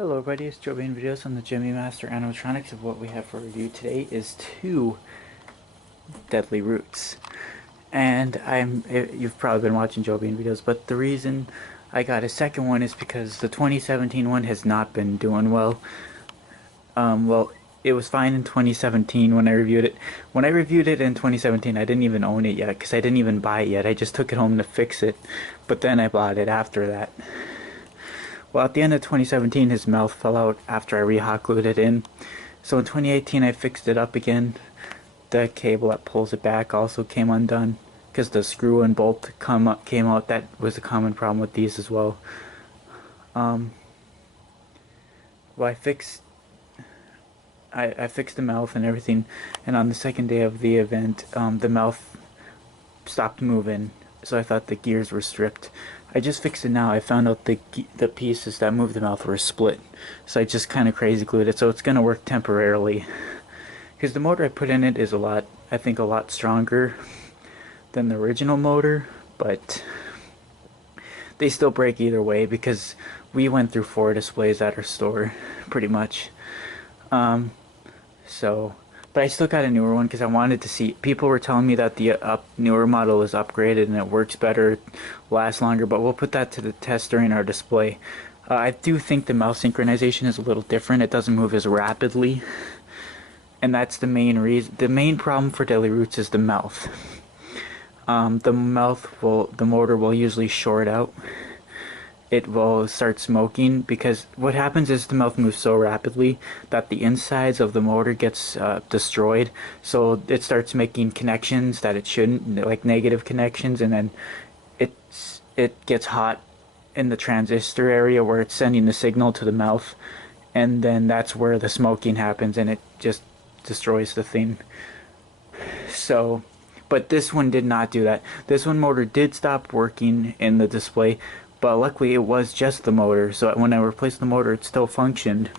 Hello everybody, it's Joe Bain Videos on the Jimmy Master Animatronics. Of what we have for review today is two Deadly Roots. And you've probably been watching Joe Bain videos, but the reason I got a second one is because the 2017 one has not been doing well. Well, it was fine in 2017 when I reviewed it. When I reviewed it in 2017, I didn't even own it yet, because I didn't even buy it yet. I just took it home to fix it, but then I bought it after that. Well, at the end of 2017, his mouth fell out after I re-hot glued it in. So in 2018, I fixed it up again. The cable that pulls it back also came undone because the screw and bolt came out. That was a common problem with these as well. Well, I fixed the mouth and everything, and on the second day of the event, the mouth stopped moving. So I thought the gears were stripped. I just fixed it now. I found out the pieces that move the mouth were split. So I just kind of crazy glued it. So it's going to work temporarily. Because the motor I put in it is I think a lot stronger than the original motor. But they still break either way because we went through 4 displays at our store, pretty much. But I still got a newer one because I wanted to see. People were telling me that the newer model is upgraded and it works better, lasts longer, but we'll put that to the test during our display. I do think the mouth synchronization is a little different. It doesn't move as rapidly, and that's the main reason. The main problem for Deadly Roots is the mouth. The motor will usually short out. It will start smoking because what happens is the mouth moves so rapidly that the insides of the motor gets destroyed, so it starts making connections that it shouldn't, like negative connections, and then it gets hot in the transistor area where it's sending the signal to the mouth, and then that's where the smoking happens and it just destroys the thing. So but this one did not do that. This one motor did stop working in the display, but luckily it was just the motor, so when I replaced the motor it still functioned.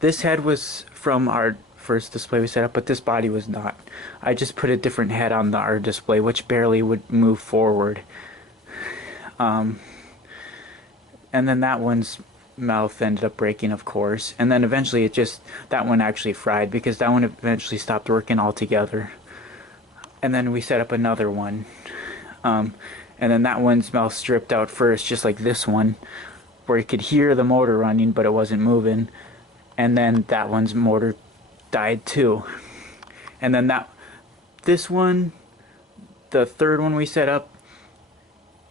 This head was from our first display we set up, but this body was not. I just put a different head on our display, which barely would move forward. And then that one's mouth ended up breaking, of course, and then eventually that one actually fried because that one eventually stopped working altogether. And then we set up another one. And then that one's mouth stripped out first, just like this one, where you could hear the motor running, but it wasn't moving. And then that one's motor died too. And then this one, the third one we set up,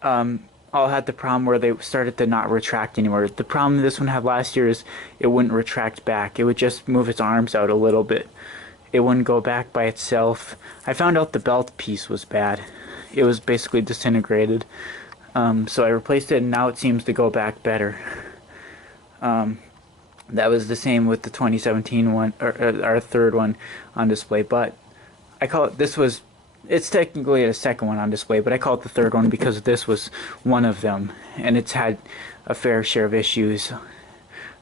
all had the problem where they started to not retract anymore. The problem this one had last year is it wouldn't retract back. It would just move its arms out a little bit. It wouldn't go back by itself. I found out the belt piece was bad. It was basically disintegrated, so I replaced it and now it seems to go back better. That was the same with the 2017 one, or our third one on display, but I call it, it's technically a second one on display, but I call it the third one because this was one of them, and it's had a fair share of issues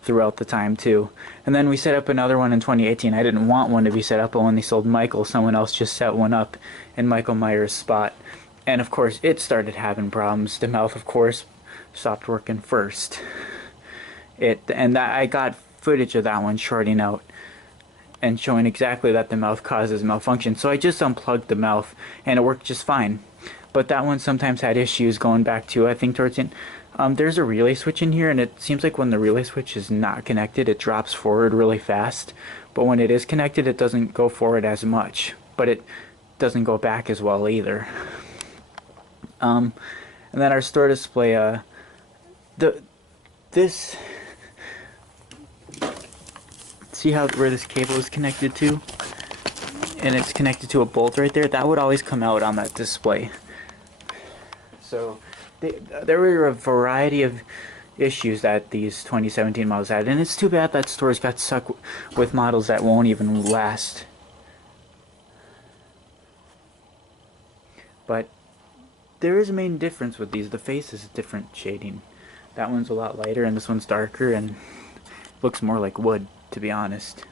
throughout the time too. And then we set up another one in 2018. I didn't want one to be set up, but when they sold Michael, someone else just set one up in Michael Myers' spot. And of course it started having problems. The mouth, of course, stopped working first. I got footage of that one shorting out and showing exactly that the mouth causes malfunction. So I just unplugged the mouth and it worked just fine. But that one sometimes had issues going back to, I think, towards the end. There's a relay switch in here, and it seems like when the relay switch is not connected, it drops forward really fast. But when it is connected, it doesn't go forward as much. But it doesn't go back as well either. And then our store display, see where this cable is connected to? And it's connected to a bolt right there. That would always come out on that display. So there were a variety of issues that these 2017 models had, and it's too bad that stores got stuck with models that won't even last. But there is a main difference with these. The face is different shading. That one's a lot lighter and this one's darker and looks more like wood, to be honest.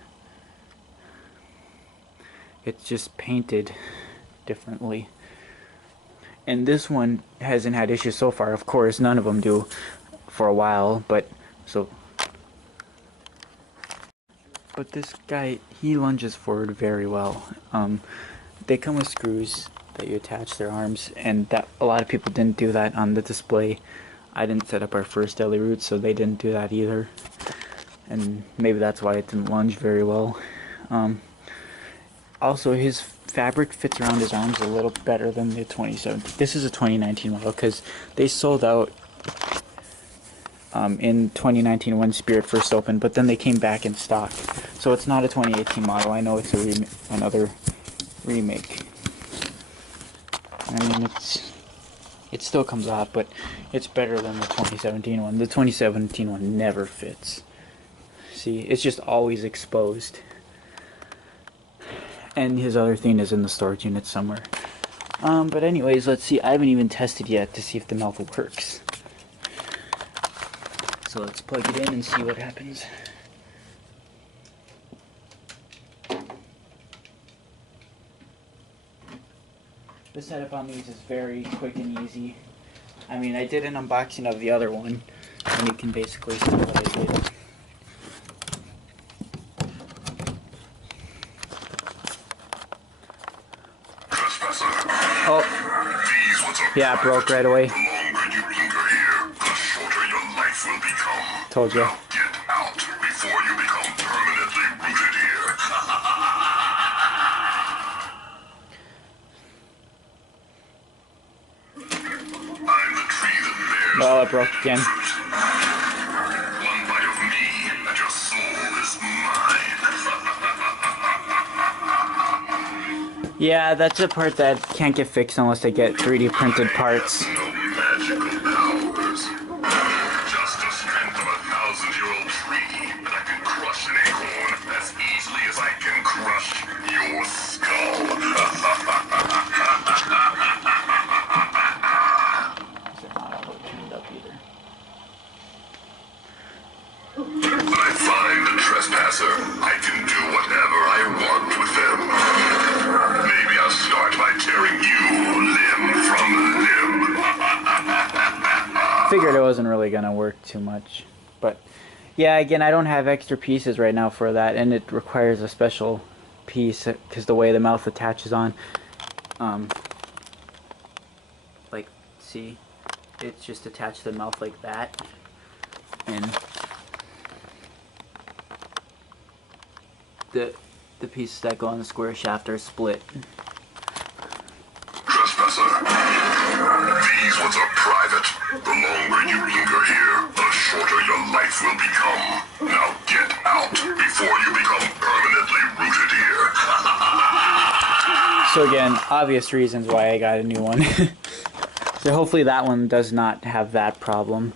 It's just painted differently. And this one hasn't had issues so far. Of course, none of them do for a while, but so But this guy, he lunges forward very well. They come with screws that you attach their arms, and that a lot of people didn't do that on the display. I didn't set up our first Deli route, so they didn't do that either. And maybe that's why it didn't lunge very well. Also, his fabric fits around his arms a little better than the 2017. This is a 2019 model because they sold out in 2019 when Spirit first opened, but then they came back in stock. So it's not a 2018 model. I know it's another remake. I mean, it still comes off, but it's better than the 2017 one. The 2017 one never fits. See, it's just always exposed. And his other thing is in the storage unit somewhere. But anyways, let's see. I haven't even tested yet to see if the mouth works. So let's plug it in and see what happens. The setup on these is very quick and easy. I mean, I did an unboxing of the other one, and you can basically see what I did. Oh, yeah, it broke right away. Told you. Get out before you become permanently rooted here. I'm the tree that bears. Well, it broke again. One bite of me, and your soul is mine. Yeah, that's a part that can't get fixed unless they get 3D printed parts. No magical powers. Just the strength of a 1,000-year-old tree that I can crush an acorn as easily as I can crush your skull. When I find a trespasser, I can do whatever I want with them. Maybe I'll start by tearing you limb from limb. Figured it wasn't really gonna work too much, but yeah, again, I don't have extra pieces right now for that, and it requires a special piece because the way the mouth attaches on, like, see, it's just attached to the mouth like that, and the pieces that go on the square shaft are split. Trespasser, these ones are private. The longer you linger here, the shorter your life will become. Now get out before you become permanently rooted here. So again, obvious reasons why I got a new one. So hopefully that one does not have that problem.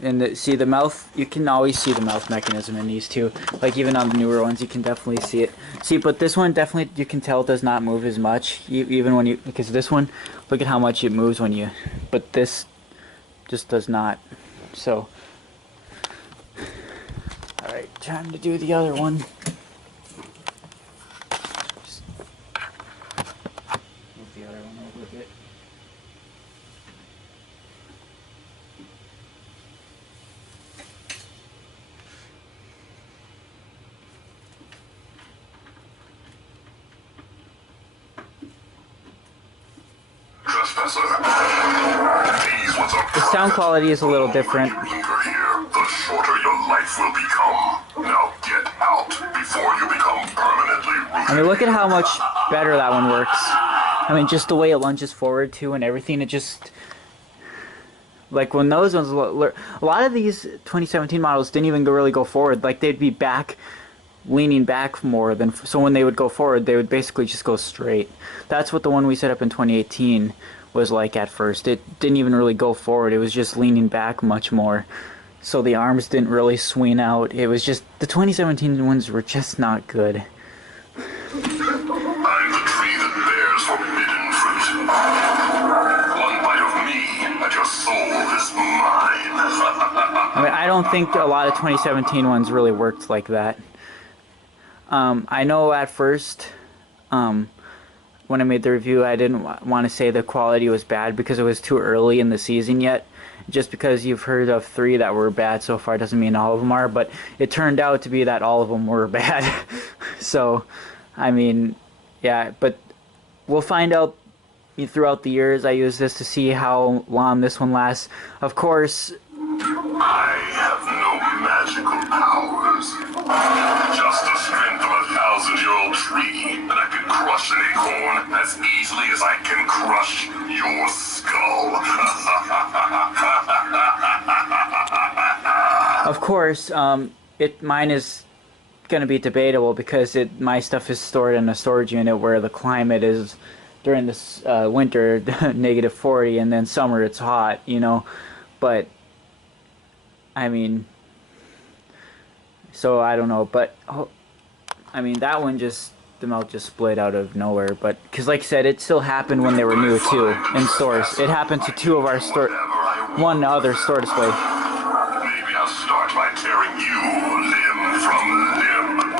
And see the mouth, you can always see the mouth mechanism in these two. Like even on the newer ones, you can definitely see it. See, but this one definitely, you can tell does not move as much. Even when you, because this one, look at how much it moves when you, but this just does not. So, alright, time to do the other one. Just move the other one over a bit. The sound quality is a little different. The shorter your life will become. Now get out before you become permanently rooted. I mean, look at how much better that one works. I mean, just the way it lunges forward too and everything, it just... Like when those ones... A lot of these 2017 models didn't even really go forward. Like they'd be back, leaning back more than... So when they would go forward, they would basically just go straight. That's what the one we set up in 2018 was like at first. It didn't even really go forward. It was just leaning back much more. So the arms didn't really swing out. It was just... The 2017 ones were just not good. I'm the tree that bears forbidden fruit. One bite of me, and your soul is mine. I mean, I don't think a lot of 2017 ones really worked like that. I know at first, when I made the review, I didn't want to say the quality was bad because it was too early in the season yet. Just because you've heard of 3 that were bad so far doesn't mean all of them are, but it turned out to be that all of them were bad. So, I mean, yeah, but we'll find out throughout the years. I use this to see how long this one lasts. Of course, I have no magical powers. Just the strength of a 1,000-year-old tree, and I can crush an acorn as easily as I can crush your skull. of course, mine is going to be debatable because my stuff is stored in a storage unit where the climate is during this winter -40, and then summer it's hot, you know. But I mean, so I don't know, but I mean that one the melt just split out of nowhere. But because like I said, it still happened when they were new too in stores. It happened to 2 of our one other store display. Maybe I'll start by tearing you limb from limb.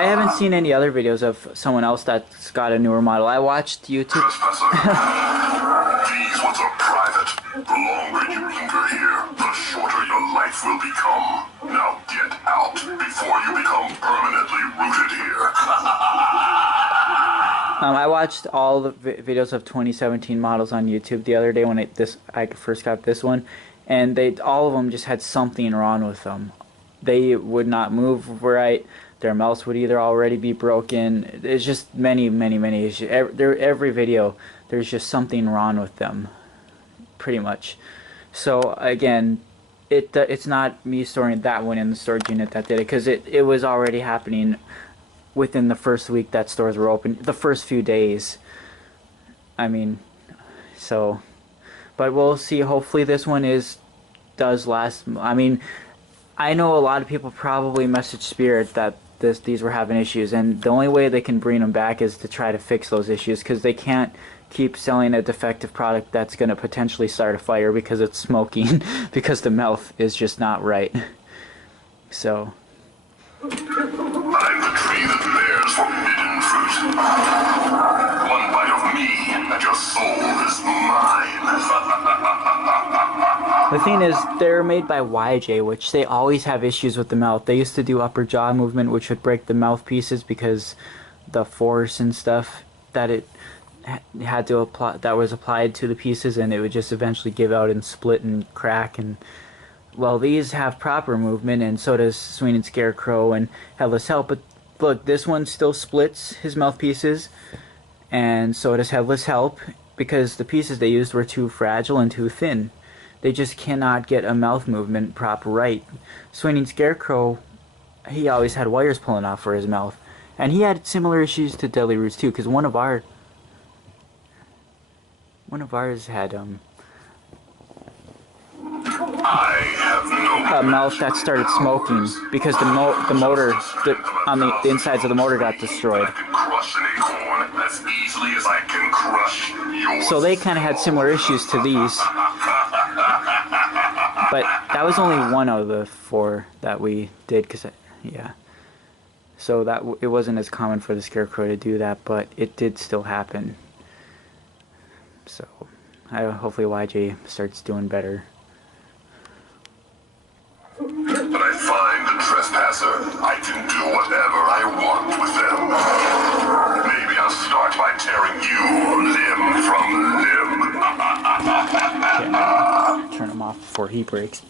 I haven't seen any other videos of someone else that's got a newer model. I watched YouTube. These ones are private. The longer you linger here, the shorter your life will become. Now get out before you become permanently rooted here. I watched all the videos of 2017 models on YouTube the other day when I first got this one, and all of them just had something wrong with them. They would not move right. Their mouse would either already be broken. There's just many issues. Every video, there's just something wrong with them, pretty much. So again, it's not me storing that one in the storage unit that did it, because it was already happening within the first week that stores were open, the first few days. I mean, so, but we'll see. Hopefully this one does last. I mean, I know a lot of people probably messaged Spirit that these were having issues, and the only way they can bring them back is to try to fix those issues, because they can't keep selling a defective product that's going to potentially start a fire because it's smoking, because the mouth is just not right. So I'm the tree that bears forbidden fruit. One bite of me, and your soul is mine. the thing is, they're made by YJ, which they always have issues with the mouth. They used to do upper jaw movement, which would break the mouthpieces because the force and stuff that it had to apply, that was applied to the pieces, and it would just eventually give out and split and crack. And well, these have proper movement, and so does Swinging Scarecrow and Headless Help. But look, this one still splits his mouthpieces, and so does Headless Help, because the pieces they used were too fragile and too thin. They just cannot get a mouth movement proper right. Swinging Scarecrow, he always had wires pulling off for his mouth, and he had similar issues to Deadly Roots too, because one of ours had a mouth that started smoking because the motor on the insides of the motor got destroyed. So they kind of had similar issues to these, but that was only one of the 4 that we did, because yeah. So that it wasn't as common for the Scarecrow to do that, but it did still happen. So hopefully YJ starts doing better. But I find the trespasser. I can do whatever I want with them. Maybe I'll start by tearing you limb from limb. Yeah, turn him off before he breaks.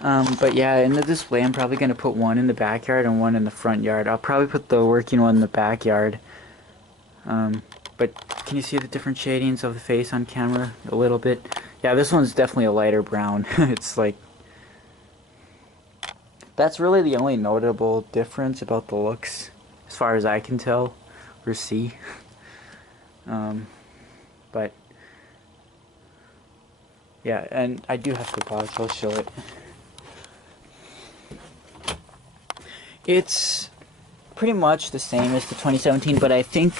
But yeah, in the display I'm probably going to put one in the backyard and one in the front yard. I'll probably put the working one in the backyard. But can you see the different shadings of the face on camera a little bit? Yeah, this one's definitely a lighter brown. It's like, that's really the only notable difference about the looks, as far as I can tell or see. But yeah, and I do have the box. I'll show it. It's pretty much the same as the 2017, but I think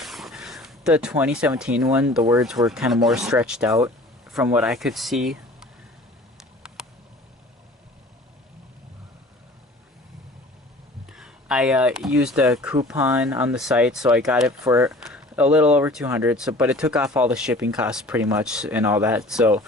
the 2017 one, the words were kind of more stretched out from what I could see. I used a coupon on the site, so I got it for a little over 200. So, but it took off all the shipping costs pretty much and all that. So